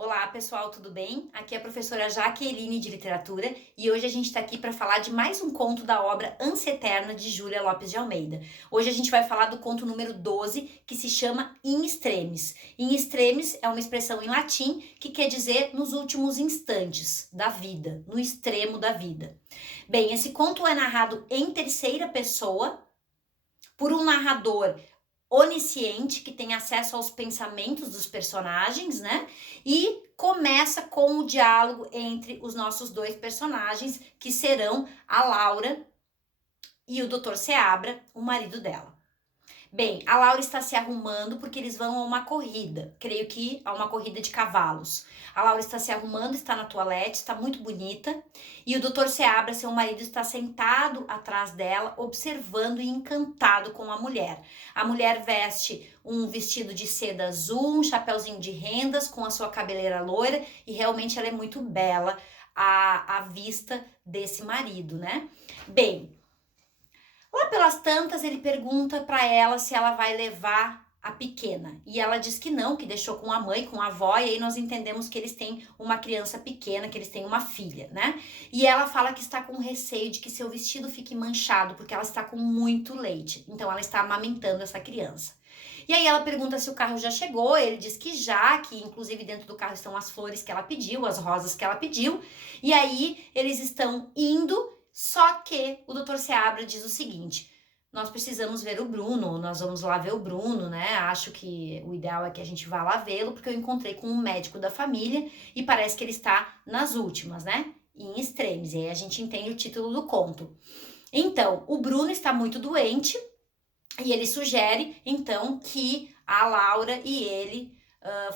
Olá, pessoal, tudo bem? Aqui é a professora Jaqueline de Literatura e hoje a gente está aqui para falar de mais um conto da obra Ânsia Eterna de Júlia Lopes de Almeida. Hoje a gente vai falar do conto número 12, que se chama In Extremis. In extremis é uma expressão em latim que quer dizer nos últimos instantes da vida, no extremo da vida. Bem, esse conto é narrado em terceira pessoa por um narrador onisciente que tem acesso aos pensamentos dos personagens, né? E começa com o diálogo entre os nossos dois personagens, que serão a Laura e o Dr. Seabra, o marido dela. Bem, a Laura está se arrumando porque eles vão a uma corrida, creio que a uma corrida de cavalos. A Laura está se arrumando, está na toalete, está muito bonita, e o Dr. Seabra, seu marido, está sentado atrás dela, observando e encantado com a mulher. A mulher veste um vestido de seda azul, um chapéuzinho de rendas, com a sua cabeleira loira, e realmente ela é muito bela à vista desse marido, né? Bem, lá pelas tantas, ele pergunta para ela se ela vai levar a pequena. E ela diz que não, que deixou com a mãe, com a avó, e aí nós entendemos que eles têm uma criança pequena, que eles têm uma filha, né? E ela fala que está com receio de que seu vestido fique manchado, porque ela está com muito leite. Então ela está amamentando essa criança. E aí ela pergunta se o carro já chegou, ele diz que já, que inclusive dentro do carro estão as flores que ela pediu, as rosas que ela pediu. E aí eles estão indo. Só que o Dr. Seabra diz o seguinte: nós precisamos ver o Bruno, nós vamos lá ver o Bruno, né? Acho que o ideal é que a gente vá lá vê-lo, porque eu encontrei com um médico da família e parece que ele está nas últimas, né? Em extremis. E aí a gente entende o título do conto. Então, o Bruno está muito doente e ele sugere, então, que a Laura e ele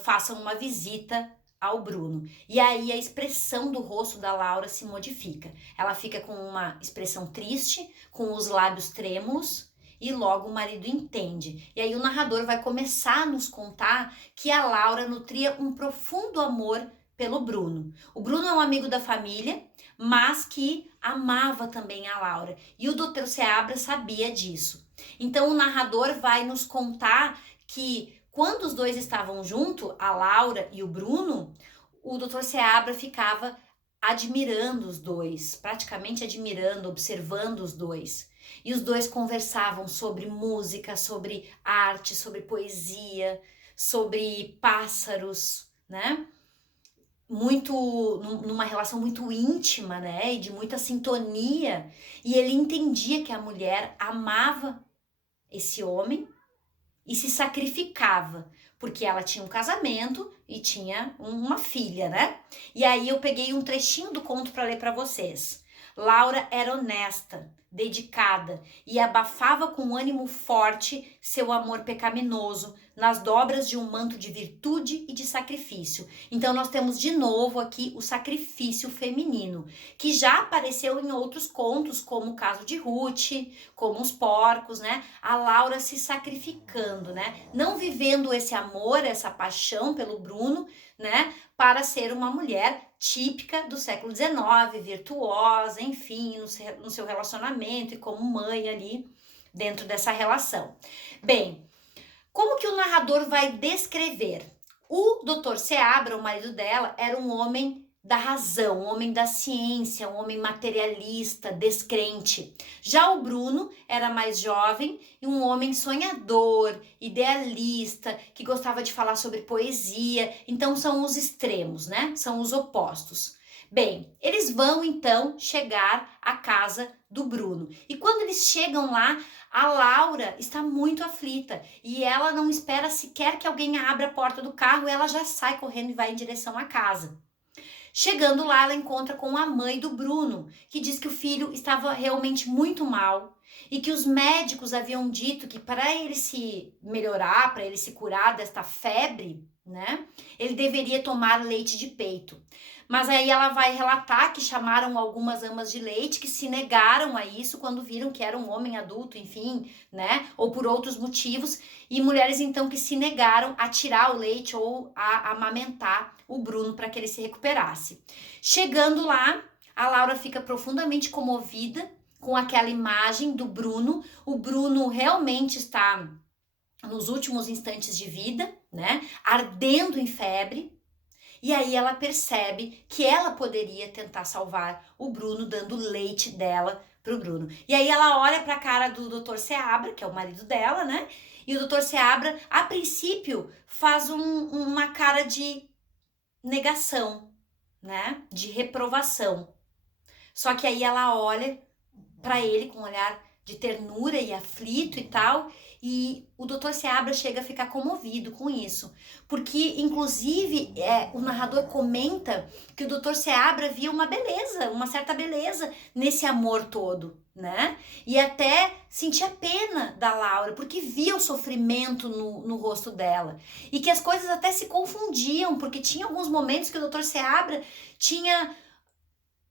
façam uma visita ao Bruno. E aí a expressão do rosto da Laura se modifica. Ela fica com uma expressão triste, com os lábios trêmulos, e logo o marido entende. E aí o narrador vai começar a nos contar que a Laura nutria um profundo amor pelo Bruno. O Bruno é um amigo da família, mas que amava também a Laura. E o Dr. Seabra sabia disso. Então o narrador vai nos contar que quando os dois estavam juntos, a Laura e o Bruno, o Dr. Seabra ficava admirando os dois, praticamente admirando, observando os dois. E os dois conversavam sobre música, sobre arte, sobre poesia, sobre pássaros, né? Muito, numa relação muito íntima, né? E de muita sintonia. E ele entendia que a mulher amava esse homem e se sacrificava, porque ela tinha um casamento e tinha uma filha, né? E aí eu peguei um trechinho do conto para ler para vocês. Laura era honesta, dedicada e abafava com ânimo forte seu amor pecaminoso nas dobras de um manto de virtude e de sacrifício. Então nós temos de novo aqui o sacrifício feminino, que já apareceu em outros contos, como o caso de Ruth, como os porcos, né? A Laura se sacrificando, né? Não vivendo esse amor, essa paixão pelo Bruno, né? Para ser uma mulher típica do século XIX, virtuosa, enfim, no seu relacionamento e como mãe ali dentro dessa relação. Bem, como que o narrador vai descrever? O Dr. Seabra, o marido dela, era um homem da razão, um homem da ciência, um homem materialista, descrente. Já o Bruno era mais jovem e um homem sonhador, idealista, que gostava de falar sobre poesia. Então são os extremos, né? São os opostos. Bem, eles vão então chegar à casa do Bruno. E quando eles chegam lá, a Laura está muito aflita e ela não espera sequer que alguém abra a porta do carro, ela já sai correndo e vai em direção à casa. Chegando lá, ela encontra com a mãe do Bruno, que diz que o filho estava realmente muito mal e que os médicos haviam dito que para ele se melhorar, para ele se curar desta febre, né, ele deveria tomar leite de peito. Mas aí ela vai relatar que chamaram algumas amas de leite que se negaram a isso quando viram que era um homem adulto, enfim, né, ou por outros motivos, e mulheres então que se negaram a tirar o leite ou a amamentar o Bruno para que ele se recuperasse. Chegando lá, a Laura fica profundamente comovida com aquela imagem do Bruno. O Bruno realmente está nos últimos instantes de vida, né? Ardendo em febre. E aí ela percebe que ela poderia tentar salvar o Bruno dando leite dela pro Bruno. E aí ela olha pra cara do Dr. Seabra, que é o marido dela, né? E o Dr. Seabra, a princípio, faz uma cara de negação, né? De reprovação. Só que aí ela olha para ele com um olhar de ternura e aflito e tal, e o Dr. Seabra chega a ficar comovido com isso, porque inclusive o narrador comenta que o Dr. Seabra via uma beleza, uma certa beleza nesse amor todo, né? E até sentia pena da Laura, porque via o sofrimento no rosto dela, e que as coisas até se confundiam, porque tinha alguns momentos que o Dr. Seabra tinha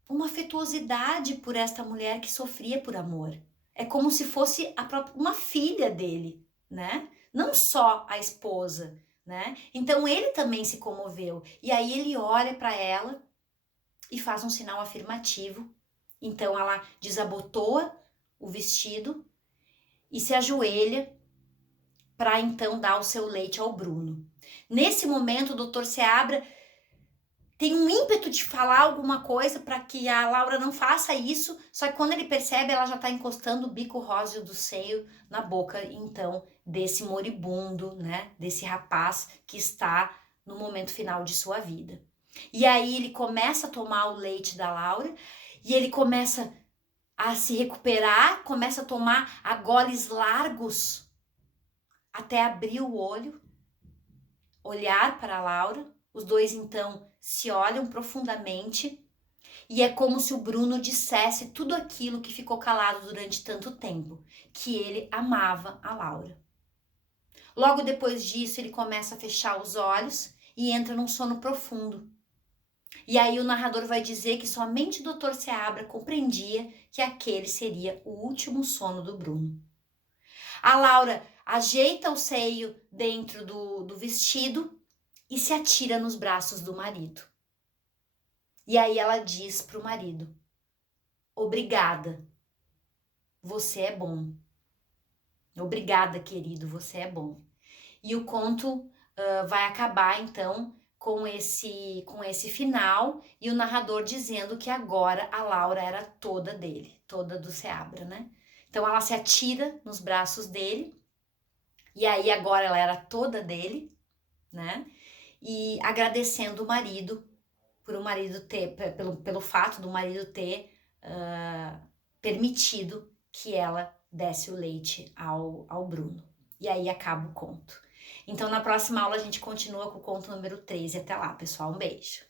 uma afetuosidade por esta mulher que sofria por amor. É como se fosse uma filha dele, né? Não só a esposa, né? Então ele também se comoveu. E aí ele olha para ela e faz um sinal afirmativo. Então ela desabotoa o vestido e se ajoelha para então dar o seu leite ao Bruno. Nesse momento, o Dr. Seabra tem um ímpeto de falar alguma coisa para que a Laura não faça isso, só que quando ele percebe, ela já está encostando o bico róseo do seio na boca, então, desse moribundo, né? Desse rapaz que está no momento final de sua vida. E aí ele começa a tomar o leite da Laura e ele começa a se recuperar, começa a tomar a goles largos até abrir o olho, olhar para a Laura. Os dois, então, se olham profundamente e é como se o Bruno dissesse tudo aquilo que ficou calado durante tanto tempo, que ele amava a Laura. Logo depois disso, ele começa a fechar os olhos e entra num sono profundo. E aí o narrador vai dizer que somente o Dr. Seabra compreendia que aquele seria o último sono do Bruno. A Laura ajeita o seio dentro do vestido e se atira nos braços do marido. E aí ela diz para o marido: obrigada, você é bom. Obrigada, querido, você é bom. E o conto vai acabar então com esse final e o narrador dizendo que agora a Laura era toda dele, toda do Seabra, né? Então ela se atira nos braços dele e aí agora ela era toda dele, né? E agradecendo o marido por o marido ter, pelo fato do marido ter permitido que ela desse o leite ao Bruno. E aí acaba o conto. Então na próxima aula a gente continua com o conto número 13. Até lá, pessoal. Um beijo.